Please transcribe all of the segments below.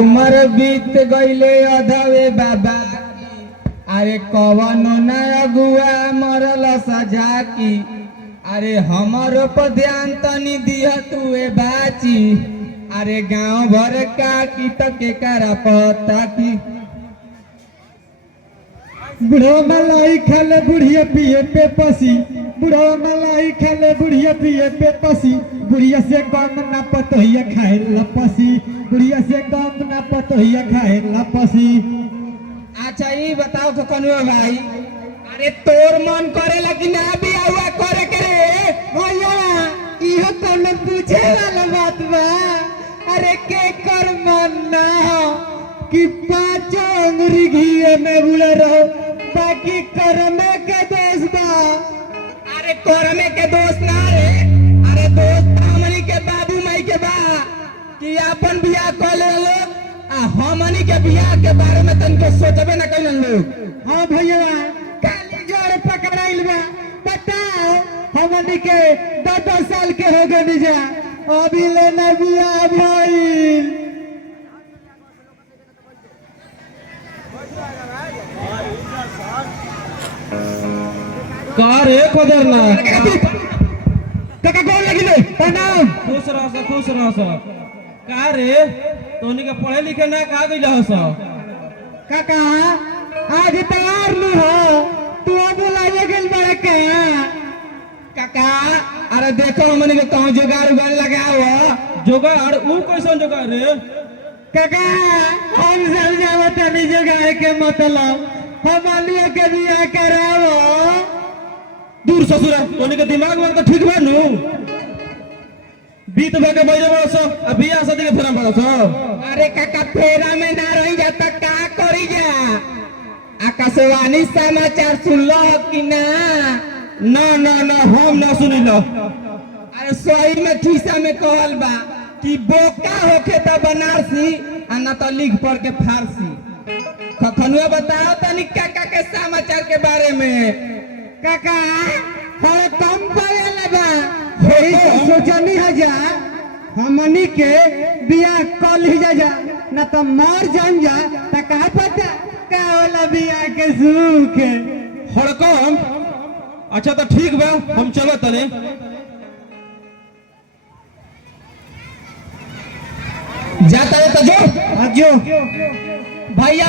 उम्र बीत गईले अधवे बाबा अरे कवनो न अगुआ मरल सजा की अरे हमारो पर ध्यान तनी दिह तुए बाची अरे गांव भर का की तके करा पता की बुढ़ो मलाई खेले बुढ़िया पिए पे पसी बुढ़ो मलाई खेले बुढ़िया पिए पे पसी बुढ़िया से कम ना पतोहिया खाए लपसी बुढ़िया से कम ना पतोहिया खाए लपसी। अच्छा ये बताओ तो कनुआ भाई अरे तोर मन करेला कि ना भी आवा करे करे भैया इहो तो पूछे वाला बात बा। अरे के कर मन ना हो कि पांचों अंगुरी घी में बुले रहो बाकी करमे के दोष बा। अरे करमे के दोस्त ना रे अरे दोस्त हमनी के बाबू माई के बा कि अपन बियाह कर ले लोग आ हमनी के बियाह के बारे में तनको सोचबे ना कइलन लोग। हाँ भैया काली जोर पकड़ाइल बा बताओ हमनी के 10 साल के हो गए निजा अभी लेना बियाह भइल। कार एक बदर ना काका कौन लगी ले प्रणाम खुश रह का रे तोनी के पढ़े लिखे ना का गइल हस काका आज तैयार नहीं हो तू बुलाए गेल बड़ा का काका अरे देखो हमनी के कहां जुगाड़ उगाड़ लगाओ जोगाड़ ऊ कैसन जोगाड़ रे काका हम समझावत नहीं जुगाड़ के मतलब हमनी के बियाह करावो। दूर ससुरा तोनी के दिमाग में तो ठीक बा नु बीत भके बैठे बड़स आ बियाह शादी के फेरा बड़स। अरे काका फेरा में ना रही जाता का करी जा आकाशवाणी समाचार सुन लो कि ना ना हम ना सुनी लो। अरे सही में खिस्सा में कहल बा कि बोका होके तो बनारसी आ ना तो लिख पढ़ के फारसी। खखनुआ बताओ तनी काका के समाचार के बारे में। काका हर कम पड़े बा यही तो सोचनी है जा हमनी के बियाह कल ही जा ना तो मर जान जा त का पता का होला बियाह के सुख हड़कम अच्छा तो ठीक बा हम चलो तने जाता है तो जो भैया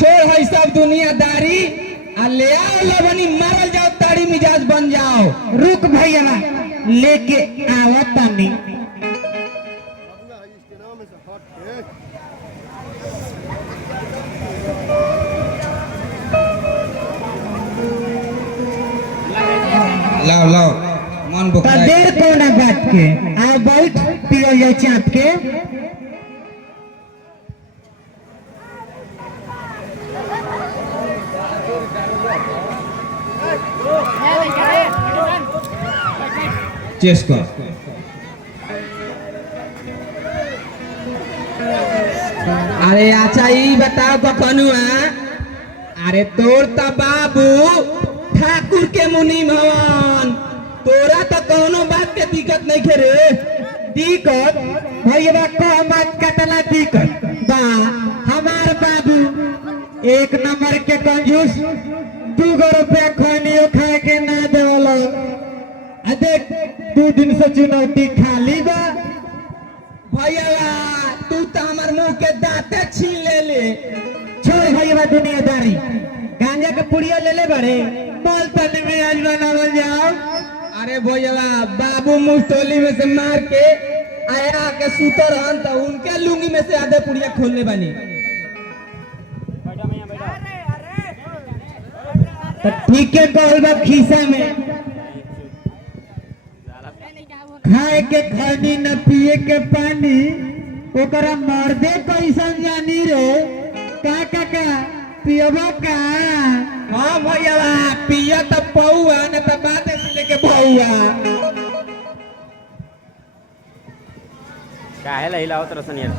छोड़ है सब दुनियादारी आ ले आओ लबनी मारल जाओ ताड़ी मिजाज बन जाओ। रुक भैया लेके आवत तनी लाओ मन बुक देर कोना बात के आ बैठ पियो जाए चाप के। चेस कर अरे अच्छा ये बताओ कखनुआ अरे तोर तो बाबू ठाकुर के मुनीम हवन तोरा तो कोनो बात के दिक्कत नहीं खे रे। दिक्कत भैया को मत कटला दिक्कत बा हमार बाबू एक नंबर के कंजूस 2 रुपया खनियो खा के ना देवलो। देख 2 दिन से चुनौती खाली बा भैया तू तो हमार मुंह के दांते छीन ले छोड़ भैया दुनियादारी गांजा के पुड़िया ले ले बड़े बोल तने में आज बनावल जाओ। अरे भैया बाबू मुस्टोली में से मार के आया के सुतर हन तो उनके लुंगी में से आधे पुड़िया खोलने बनी। तो ठीक है कहल बा खीसा में खाए के खानी न पिए के पानी ओकरा मर्दे कैसन जानी रे का पियबा का। हाँ भैया पिया तो पौआ न तो बात से लेके भौआ काहे ला हिलावत रसन यार